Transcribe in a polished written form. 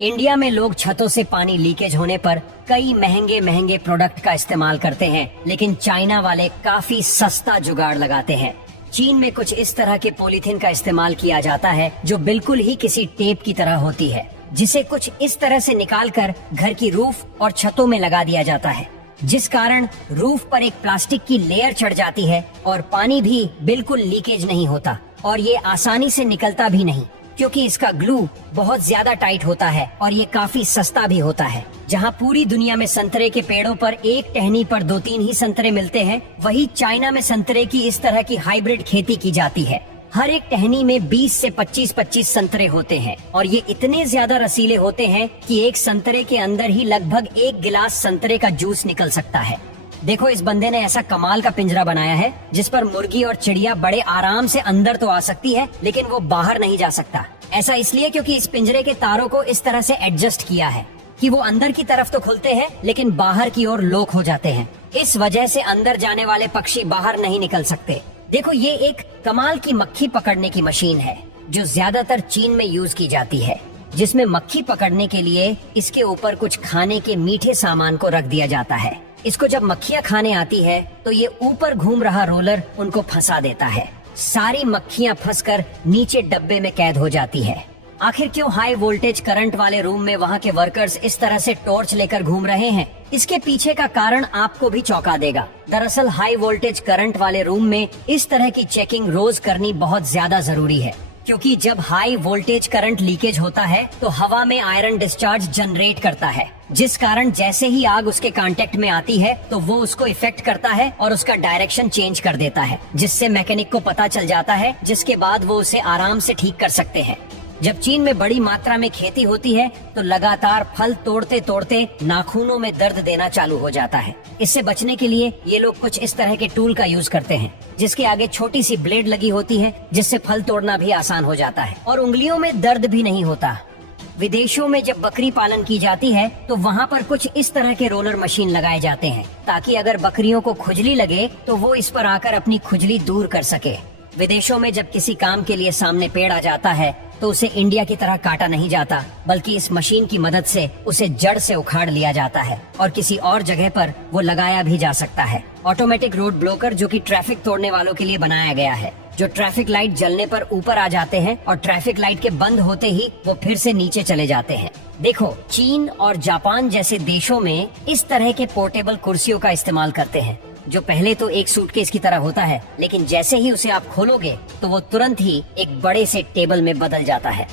India में लोग छतों से पानी लीकेज होने पर कई महंगे महंगे प्रोडक्ट का इस्तेमाल करते हैं, लेकिन चाइना वाले काफी सस्ता जुगाड़ लगाते हैं। चीन में कुछ इस तरह के पॉलीथीन का इस्तेमाल किया जाता है जो बिल्कुल ही किसी टेप की तरह होती है, जिसे कुछ इस तरह से निकालकर घर की रूफ और छतों में लगा दिया जाता है, जिस कारण रूफ पर एक प्लास्टिक की लेयर चढ़ जाती है और पानी भी बिल्कुल लीकेज नहीं होता और ये आसानी से निकलता भी नहीं, क्योंकि इसका ग्लू बहुत ज्यादा टाइट होता है और ये काफी सस्ता भी होता है। जहाँ पूरी दुनिया में संतरे के पेड़ों पर एक टहनी पर 2-3 ही संतरे मिलते हैं, वही चाइना में संतरे की इस तरह की हाइब्रिड खेती की जाती है। हर एक टहनी में 20 से 25-25 संतरे होते हैं और ये इतने ज्यादा रसीले होते हैं कि एक संतरे के अंदर ही लगभग 1 गिलास संतरे का जूस निकल सकता है। देखो, इस बंदे ने ऐसा कमाल का पिंजरा बनाया है जिस पर मुर्गी और चिड़िया बड़े आराम से अंदर तो आ सकती है, लेकिन वो बाहर नहीं जा सकता। ऐसा इसलिए क्योंकि इस पिंजरे के तारों को इस तरह से एडजस्ट किया है कि वो अंदर की तरफ तो खुलते हैं लेकिन बाहर की ओर लॉक हो जाते हैं। इस वजह से अंदर जाने वाले पक्षी बाहर नहीं निकल सकते। देखो, ये एक कमाल की मक्खी पकड़ने की मशीन है जो ज्यादातर चीन में यूज की जाती है, जिसमें मक्खी पकड़ने के लिए इसके ऊपर कुछ खाने के मीठे सामान को रख दिया जाता है। इसको जब मक्खियाँ खाने आती है तो ये ऊपर घूम रहा रोलर उनको फंसा देता है। सारी मक्खियाँ फंसकर नीचे डब्बे में कैद हो जाती है। आखिर क्यों हाई वोल्टेज करंट वाले रूम में वहाँ के वर्कर्स इस तरह से टॉर्च लेकर घूम रहे हैं? इसके पीछे का कारण आपको भी चौंका देगा। दरअसल हाई वोल्टेज करंट वाले रूम में इस तरह की चेकिंग रोज करनी बहुत ज्यादा जरूरी है, क्योंकि जब हाई वोल्टेज करंट लीकेज होता है तो हवा में आयरन डिस्चार्ज जनरेट करता है, जिस कारण जैसे ही आग उसके कांटेक्ट में आती है तो वो उसको इफेक्ट करता है और उसका डायरेक्शन चेंज कर देता है, जिससे मैकेनिक को पता चल जाता है, जिसके बाद वो उसे आराम से ठीक कर सकते हैं। जब चीन में बड़ी मात्रा में खेती होती है तो लगातार फल तोड़ते तोड़ते नाखूनों में दर्द देना चालू हो जाता है। इससे बचने के लिए ये लोग कुछ इस तरह के टूल का यूज करते हैं, जिसके आगे छोटी सी ब्लेड लगी होती है, जिससे फल तोड़ना भी आसान हो जाता है और उंगलियों में दर्द भी नहीं होता। विदेशों में जब बकरी पालन की जाती है तो वहाँ पर कुछ इस तरह के रोलर मशीन लगाए जाते हैं, ताकि अगर बकरियों को खुजली लगे तो वो इस पर आकर अपनी खुजली दूर कर सके। विदेशों में जब किसी काम के लिए सामने पेड़ आ जाता है तो उसे इंडिया की तरह काटा नहीं जाता, बल्कि इस मशीन की मदद से उसे जड़ से उखाड़ लिया जाता है और किसी और जगह पर वो लगाया भी जा सकता है। ऑटोमेटिक रोड ब्लोकर, जो कि ट्रैफिक तोड़ने वालों के लिए बनाया गया है, जो ट्रैफिक लाइट जलने पर ऊपर आ जाते हैं और ट्रैफिक लाइट के बंद होते ही वो फिर से नीचे चले जाते हैं। देखो, चीन और जापान जैसे देशों में इस तरह के पोर्टेबल कुर्सियों का इस्तेमाल करते हैं, जो पहले तो एक सूटकेस की तरह होता है, लेकिन जैसे ही उसे आप खोलोगे तो वो तुरंत ही एक बड़े से टेबल में बदल जाता है।